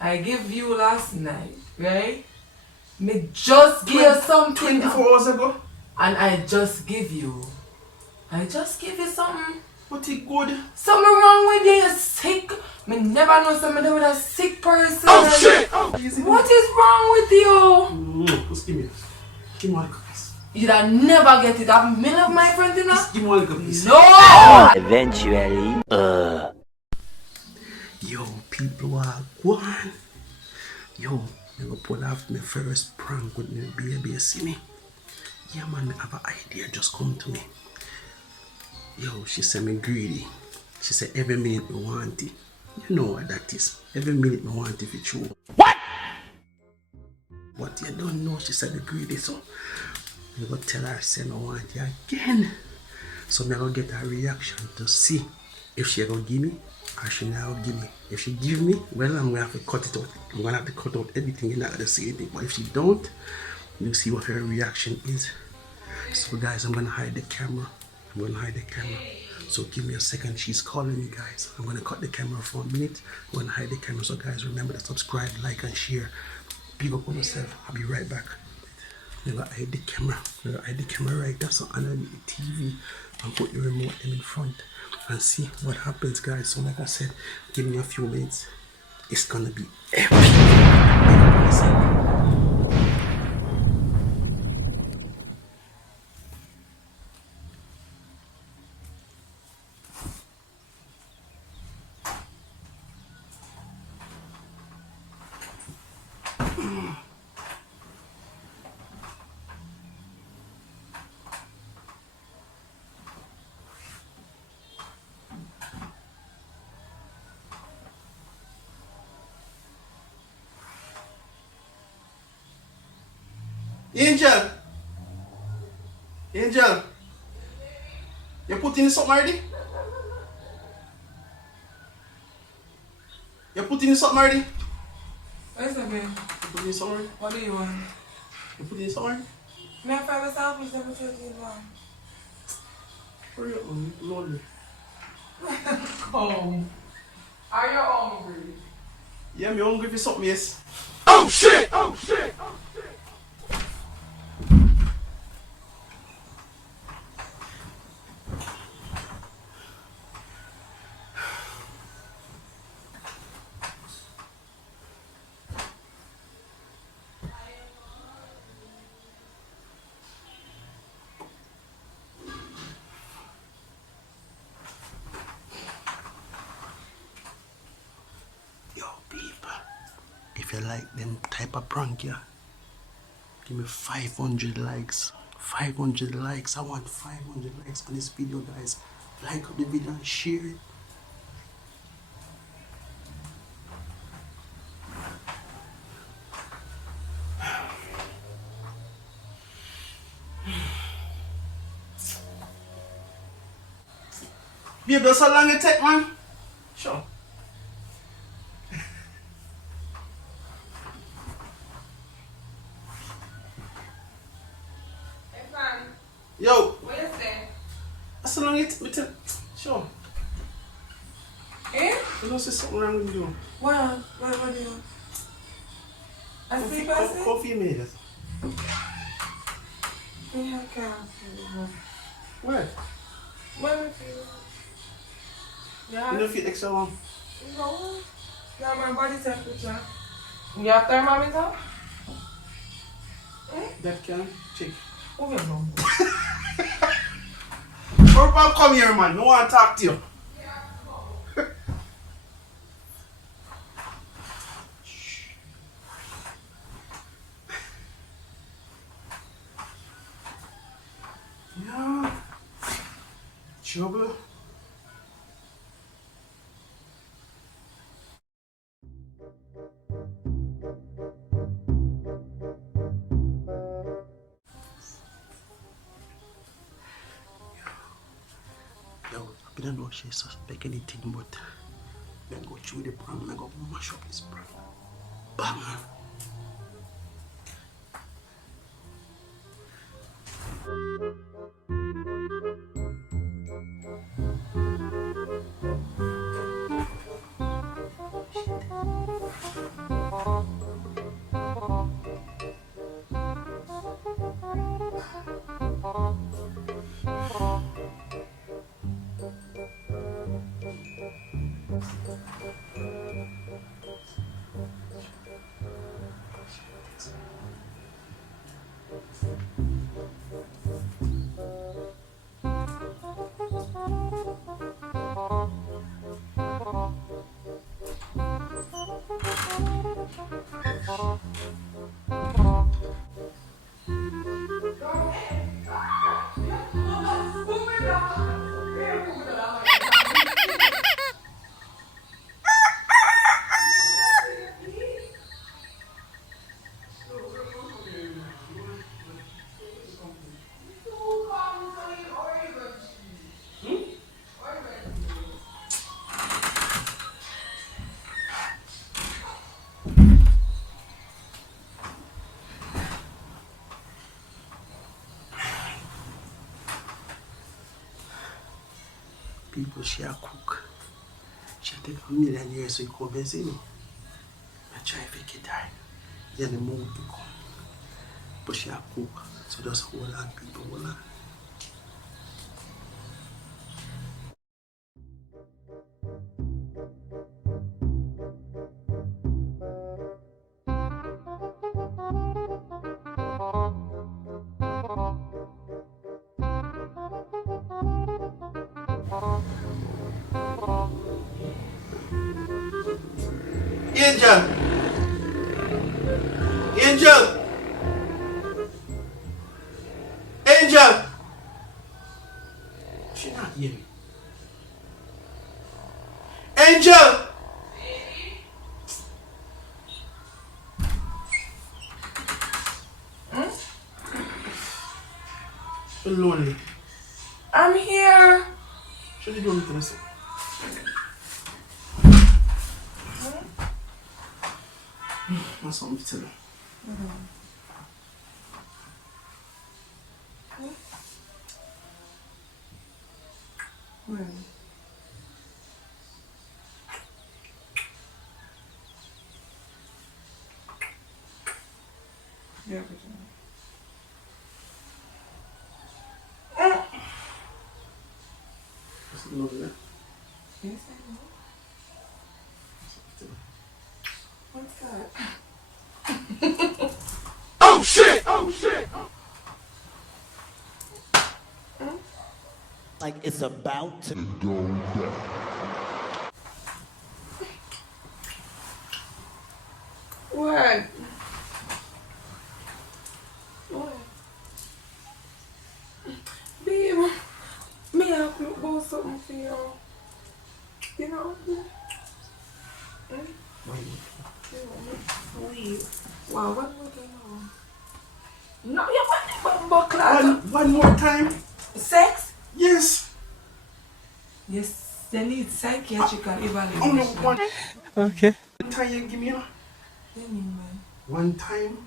I give you last night, right? Me just give you something. 24 hours ago. And I just give you something. But it good. Something wrong with you, you're sick. Me never know somebody with a sick person. Oh shit! Oh, what is wrong with you? Just give me this. Give me one piece. You'd never get it. I've been of my friend, you know? Just give me one piece. No! Eventually, Yo, people are gone. Yo, I'm gonna pull off my first prank with my baby, you see me? Yeah man, I have an idea just come to me. Yo, she said me greedy. She said every minute me want it. You know what that is. Every minute me want it for true. what? But you don't know she said me greedy, so I'm gonna tell her say me want it again. So I'm gonna get her reaction to see if she gonna give me or she now give me. If she give me, well I'm gonna have to cut it out. I'm gonna have to cut out everything, you're not gonna see anything. But if she don't, you see what her reaction is. So guys, I'm gonna hide the camera. So give me a second. She's calling me, guys. I'm gonna cut the camera for a minute. I'm gonna hide the camera. So guys, remember to subscribe, like, and share. Big up on yourself. I'll be right back. I'm gonna hide the camera. I'm gonna hide the camera right there. So underneath the TV and put the remote in front and see what happens, guys. So like I said, give me a few minutes. It's gonna be epic. Angel! You put in something already? Where's the bill? You put in something already? What do you want? You put in something already? May I find myself with 7:31? Hurry up, man. You're lonely. Come. Are you hungry? Yeah, me hungry for something, yes. Oh shit! Yo, people, if you like them type of prank, yeah, give me 500 likes. 500 likes. I want 500 likes on this video, guys. Like the video and share it. Babe, that's how long it take, man? Sure. Yo, What you say? that's how long it take. Sure. Eh? You don't see something wrong with you. What do you want? I see, Coffee made it. I can't feel. Where? Where me feel? Yeah. You don't feel extra long. No. Yeah, my body temperature. You have thermometer? That can check. Oh, yeah, no. Purple, come here, man. No one talk to you. Yeah. Trouble. Yo, I don't know if she suspect anything, but I go through the prank, I go mash up this prank. Bam! people she a cook. She take a million years to come and see me. I try to get her. Then the mood to come. But she a cook. So just hold on, people, hold on. Angel! Angel! Angel! She not hear me. Angel! You're lonely. I'm here. Shut the door to listen. That's something to tell you. When? Yeah, What's the note there? yes, I know. What's that? Oh shit! Oh shit! Like it's about to Go down. What? What? Babe, me have look about something for you. You know? Wait. Wow, what would you know? No, you want to buckle. One more time. Sex? Yes. Yes, they need psychiatrical evaluation. Only one. Okay. One time you give me a You mean, man? one time.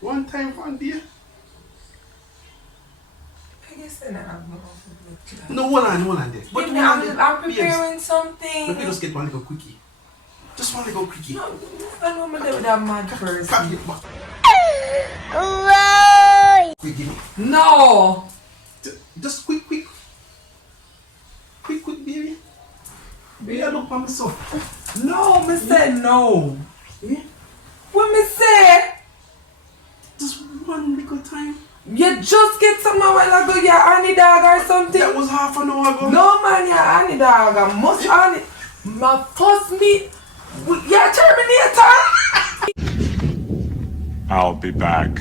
One time, one day. I guess then I have no offer blood clot. No one on there. But Babe, one on there. I'm preparing something. Let me just get one little quickie. Just one little quickie. No, I know I'm with that mad Cut person. it back. Quick, give me. No! Just quick. Quick, baby. Baby, I look for myself. No, me say no. Eh? What me say? Just one little time. You just get some a while ago, you're honey dog or something. That was half an hour ago. No man, you're honey dog. I must honey. My first meet. You're Terminator. I'll be back.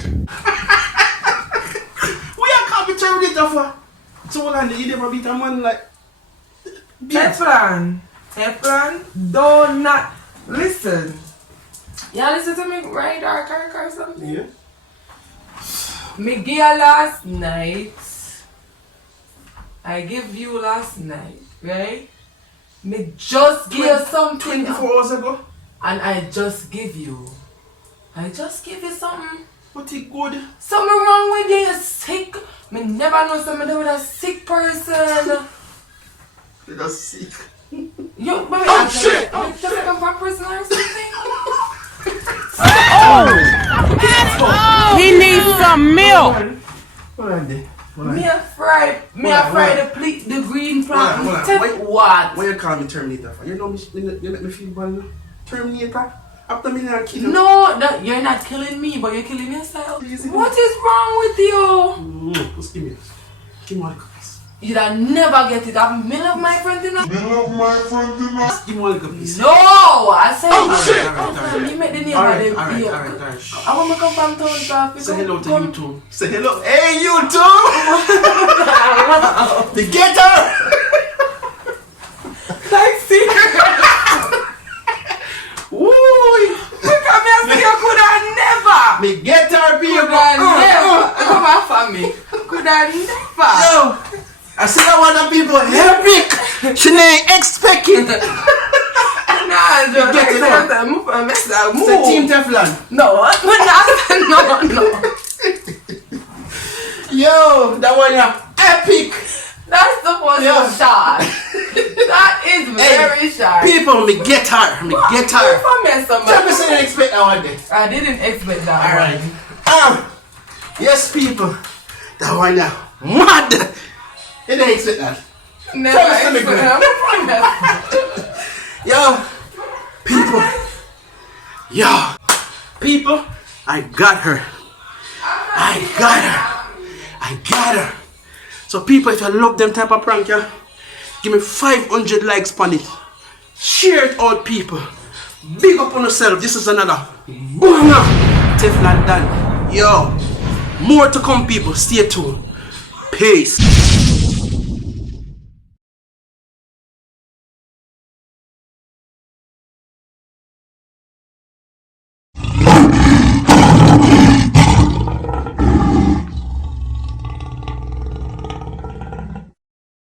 We are coming Terminator for. So hold on, you never beat a man like. Teflon, do not listen. Yeah, listen to me right or something. Yeah. Me give you last night. I give you last night, right? Me just give you something. 24 hours ago. And I just give you something. But it good. Something wrong with you, you're sick. Me never know somebody with a sick person. You're just sick. You, baby, Oh, shit! Oh, just like a vampire person or something. He needs some milk. Hold on there. Hold on. Me a fry the green plant. Hold on. Tell Wait. what? Why you call me Terminator for? You know me, you make me feel bad now. Terminator? After me not kill you. No, you're not killing me, but you're killing yourself. Easy. What is wrong with you? Just give me this. Give me one piece. You'd never get it. I'm middle of my friend, you know. Just give me one piece. No, I said. Alright. You make the name of them. Alright. I want to come from town stuff. Say hello to YouTube. Say hello. Hey, YouTube! The getter! Like, serious. Woo! Look at me, I say you could have never. The getter, people! Could have never. Come on for me. Could have never. Yo! I see that one of people epic! She ain't expecting! Nah, Joe, Get it on. move. Say Team Teflon. No, no. Yo, that one epic! That's supposed to be sharp. That is very sharp. People, me get her. Me get her. Tell me, say you expect that one day. I didn't expect that. Alright. Yes, people. That one now. Mad. You didn't expect that. Never expect that. Yo. People. Yo. People. I got her. I got her. So people, if you love them type of prank, yeah, give me 500 likes on it. Share it out, people. Big up on yourself. This is another banger. Teflondon. Yo. More to come, people. Stay tuned. Peace.